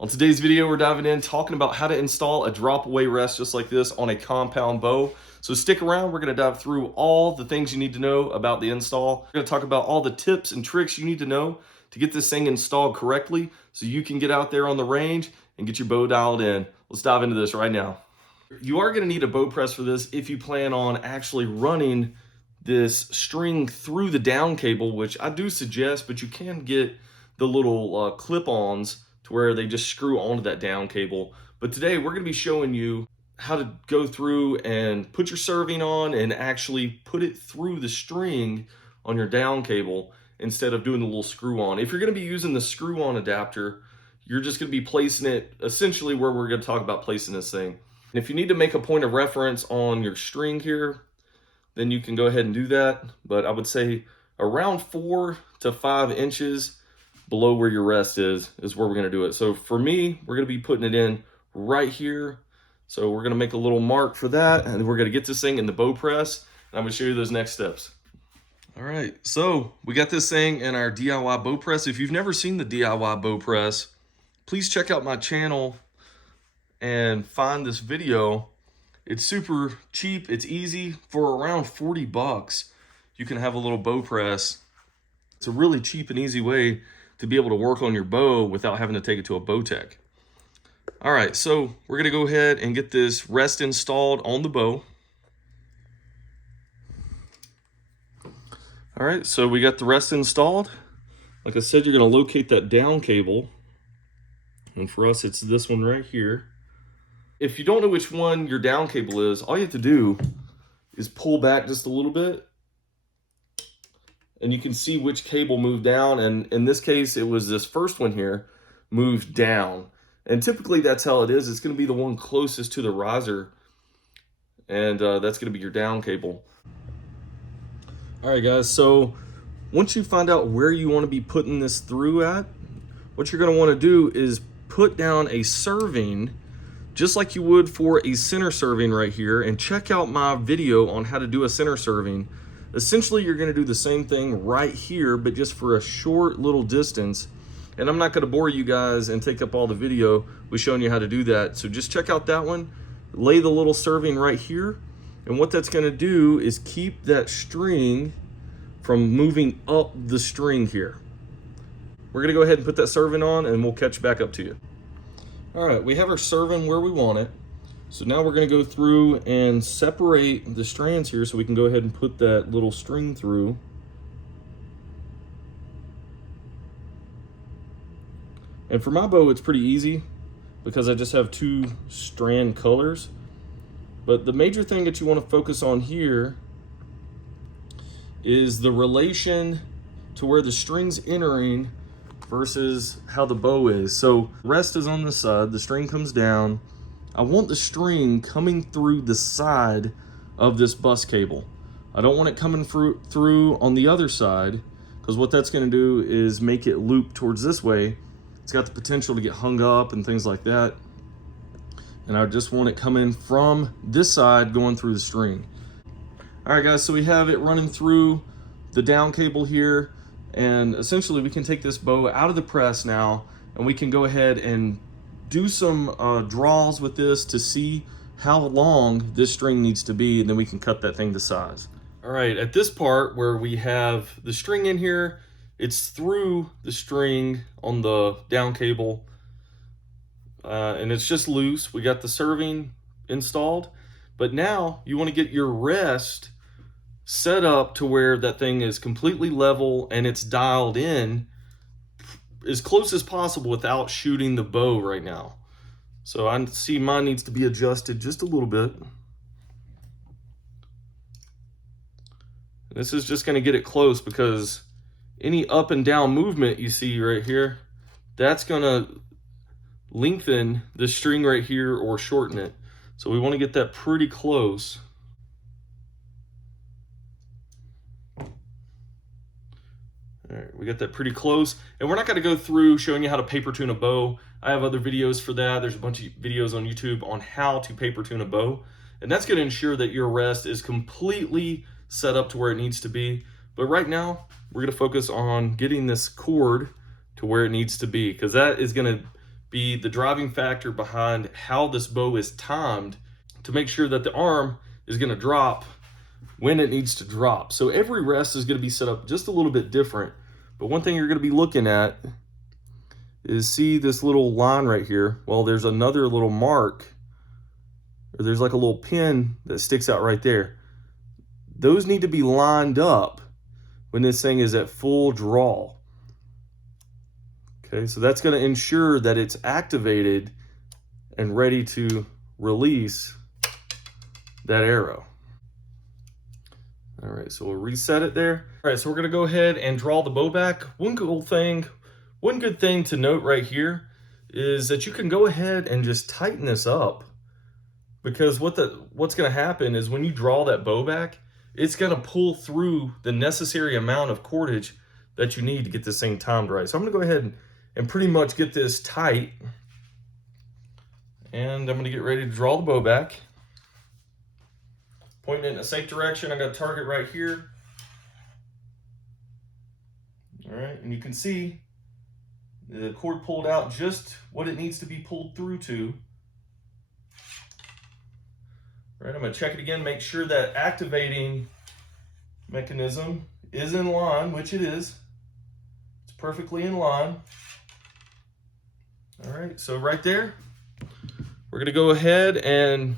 On today's video, we're diving in talking about how to install a drop away rest just like this on a compound bow. So stick around, we're gonna dive through all the things you need to know about the install. We're gonna talk about all the tips and tricks you need to know to get this thing installed correctly so you can get out there on the range and get your bow dialed in. Let's dive into this right now. You are gonna need a bow press for this if you plan on actually running this string through the down cable, which I do suggest, but you can get the little clip-ons to where they just screw onto that down cable. But today we're going to be showing you how to go through and put your serving on and actually put it through the string on your down cable instead of doing the little screw on. If you're going to be using the screw on adapter, you're just going to be placing it essentially where we're going to talk about placing this thing. And if you need to make a point of reference on your string here, then you can go ahead and do that. But I would say around 4 to 5 inches below where your rest is where we're gonna do it. So for me, we're gonna be putting it in right here. So we're gonna make a little mark for that, and we're gonna get this thing in the bow press, and I'm gonna show you those next steps. All right, so we got this thing in our DIY bow press. If you've never seen the DIY bow press, please check out my channel and find this video. It's super cheap, it's easy. For around 40 bucks, you can have a little bow press. It's a really cheap and easy way to be able to work on your bow without having to take it to a bow tech. All right, so we're gonna go ahead and get this rest installed on the bow. All right, so we got the rest installed. Like I said, you're gonna locate that down cable. And for us, it's this one right here. If you don't know which one your down cable is, all you have to do is pull back just a little bit, and you can see which cable moved down. And in this case, it was this first one here moved down. And typically that's how it is. It's going to be the one closest to the riser, and that's going to be your down cable. All right, guys, so once you find out where you want to be putting this through at, what you're going to want to do is put down a serving just like you would for a center serving right here, and check out my video on how to do a center serving. Essentially, you're going to do the same thing right here, but just for a short little distance. And I'm not going to bore you guys and take up all the video with showing you how to do that. So just check out that one. Lay the little serving right here. And what that's going to do is keep that string from moving up the string here. We're going to go ahead and put that serving on, and we'll catch back up to you. All right, we have our serving where we want it. So now we're going to go through and separate the strands here so we can go ahead and put that little string through. And for my bow, it's pretty easy because I just have 2 strand colors. But the major thing that you want to focus on here is the relation to where the string's entering versus how the bow is. So rest is on the side, the string comes down. I want the string coming through the side of this bus cable. I don't want it coming through on the other side, because what that's going to do is make it loop towards this way. It's got the potential to get hung up and things like that. And I just want it coming from this side going through the string. All right, guys, so we have it running through the down cable here. And essentially we can take this bow out of the press now, and we can go ahead and do some draws with this to see how long this string needs to be, and then we can cut that thing to size. All right, at this part where we have the string in here, it's through the string on the down cable, and it's just loose. We got the serving installed, but now you want to get your rest set up to where that thing is completely level and it's dialed in as close as possible without shooting the bow right now. So I see mine needs to be adjusted just a little bit. This is just going to get it close, because any up and down movement you see right here, that's going to lengthen the string right here or shorten it. So we want to get that pretty close. All right, we got that pretty close, and we're not going to go through showing you how to paper tune a bow. I have other videos for that. There's a bunch of videos on YouTube on how to paper tune a bow, and that's going to ensure that your rest is completely set up to where it needs to be. But right now, we're going to focus on getting this cord to where it needs to be, because that is going to be the driving factor behind how this bow is timed to make sure that the arm is going to drop when it needs to drop. So every rest is going to be set up just a little bit different. But one thing you're going to be looking at is, see this little line right here? Well, there's another little mark, or there's like a little pin that sticks out right there. Those need to be lined up when this thing is at full draw. Okay, so that's going to ensure that it's activated and ready to release that arrow. All right, so we'll reset it there. All right, so we're gonna go ahead and draw the bow back. One good thing to note right here is that you can go ahead and just tighten this up, because what's gonna happen is when you draw that bow back, it's gonna pull through the necessary amount of cordage that you need to get this thing timed right. So I'm gonna go ahead and pretty much get this tight, and I'm gonna get ready to draw the bow back. Pointing it in a safe direction. I got a target right here. All right, and you can see the cord pulled out just what it needs to be pulled through to. All right, I'm gonna check it again, make sure that activating mechanism is in line, which it is. It's perfectly in line. All right, so right there, we're gonna go ahead and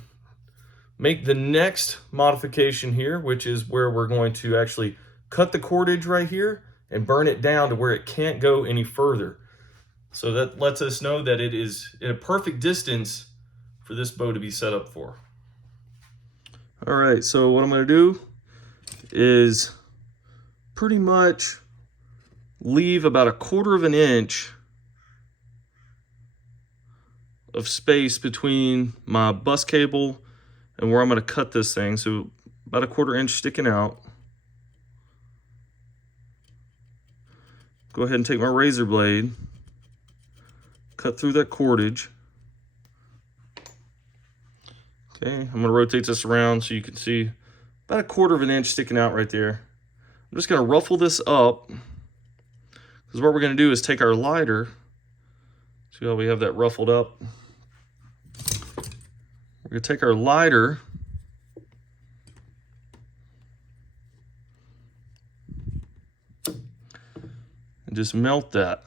make the next modification here, which is where we're going to actually cut the cordage right here and burn it down to where it can't go any further. So that lets us know that it is in a perfect distance for this bow to be set up for. All right, so what I'm gonna do is pretty much leave about 1/4 of an inch of space between my bus cable and where I'm gonna cut this thing. So about 1/4 inch sticking out. Go ahead and take my razor blade, cut through that cordage. Okay, I'm gonna rotate this around so you can see about 1/4 of an inch sticking out right there. I'm just gonna ruffle this up, because what we're gonna do is take our lighter. See how we have that ruffled up? We're gonna take our lighter and just melt that.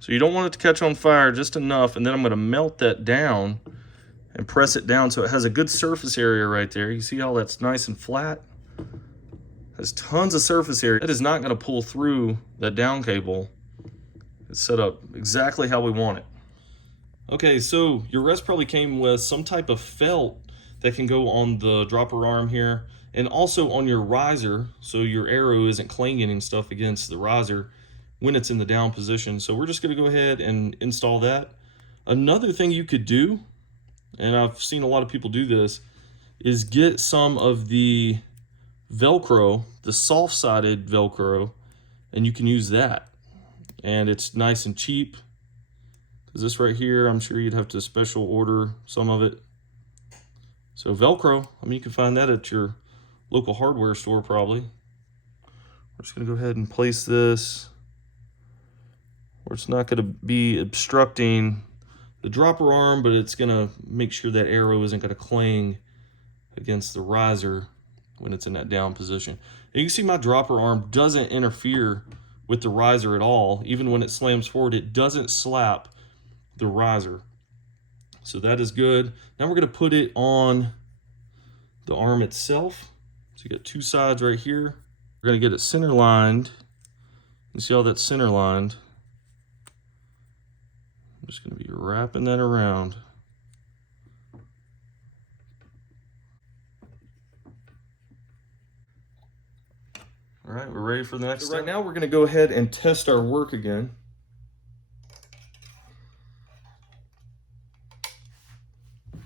So you don't want it to catch on fire, just enough, and then I'm gonna melt that down and press it down so it has a good surface area right there. You see how that's nice and flat? Has tons of surface area. That is not gonna pull through that down cable. It's set up exactly how we want it. Okay, so your rest probably came with some type of felt that can go on the dropper arm here, and also on your riser, so your arrow isn't clanging and stuff against the riser when it's in the down position. So we're just gonna go ahead and install that. Another thing you could do, and I've seen a lot of people do this, is get some of the Velcro, the soft-sided Velcro, and you can use that. And it's nice and cheap. Because this right here, I'm sure you'd have to special order some of it. So Velcro, I mean, you can find that at your local hardware store probably. We're just gonna go ahead and place this where it's not gonna be obstructing the dropper arm, but it's gonna make sure that arrow isn't gonna clang against the riser when it's in that down position. And you can see my dropper arm doesn't interfere with the riser at all. Even when it slams forward, it doesn't slap the riser. So that is good. Now we're gonna put it on the arm itself. So you got two sides right here. We're gonna get it center lined. You see how that's center lined? I'm just gonna be wrapping that around. All right, we're ready for the next step. Right now we're gonna go ahead and test our work again.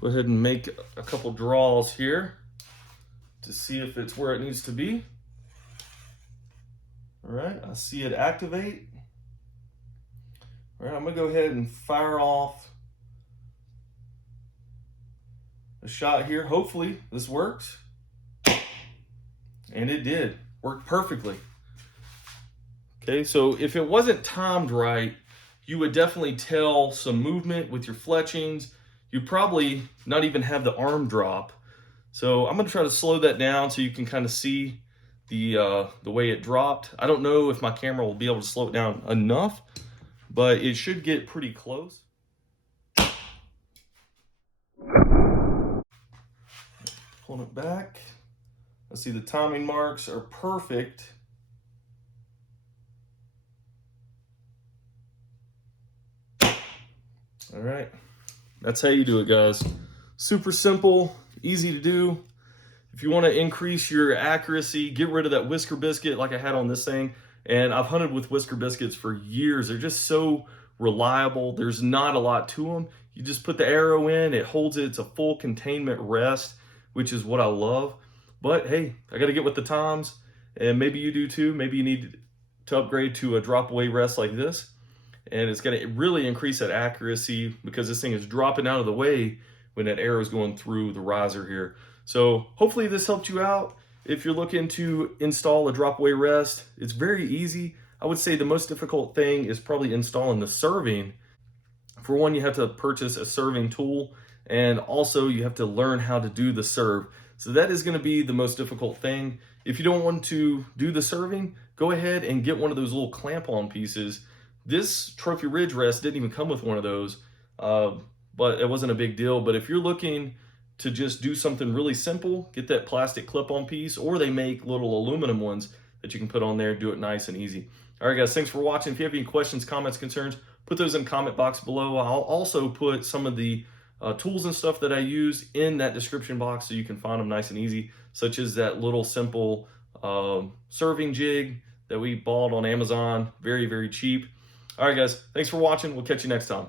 Go ahead and make a couple draws here to see if it's where it needs to be. All right, I see it activate. All right, I'm gonna go ahead and fire off a shot here. Hopefully this works. And it did, worked perfectly. Okay, so if it wasn't timed right, you would definitely tell some movement with your fletchings. You'd probably not even have the arm drop. So I'm gonna try to slow that down so you can kind of see the way it dropped. I don't know if my camera will be able to slow it down enough, but it should get pretty close. Pulling it back. Let's see, the timing marks are perfect. All right, that's how you do it, guys. Super simple, easy to do. If you want to increase your accuracy, get rid of that whisker biscuit like I had on this thing. And I've hunted with whisker biscuits for years. They're just so reliable. There's not a lot to them. You just put the arrow in, it holds it. It's a full containment rest, which is what I love. But hey, I got to get with the times, and maybe you do too. Maybe you need to upgrade to a drop away rest like this. And it's going to really increase that accuracy because this thing is dropping out of the way when that arrow is going through the riser here. So hopefully this helped you out. If you're looking to install a drop away rest, it's very easy. I would say the most difficult thing is probably installing the serving. For one, you have to purchase a serving tool, and also you have to learn how to do the serve. So that is going to be the most difficult thing. If you don't want to do the serving, go ahead and get one of those little clamp-on pieces. This Trophy Ridge rest didn't even come with one of those, but it wasn't a big deal. But if you're looking to just do something really simple, get that plastic clip-on piece, or they make little aluminum ones that you can put on there, do it nice and easy. All right, guys, thanks for watching. If you have any questions, comments, concerns, put those in the comment box below. I'll also put some of the tools and stuff that I use in that description box so you can find them nice and easy, such as that little simple serving jig that we bought on Amazon, very, very cheap. All right, guys, thanks for watching. We'll catch you next time.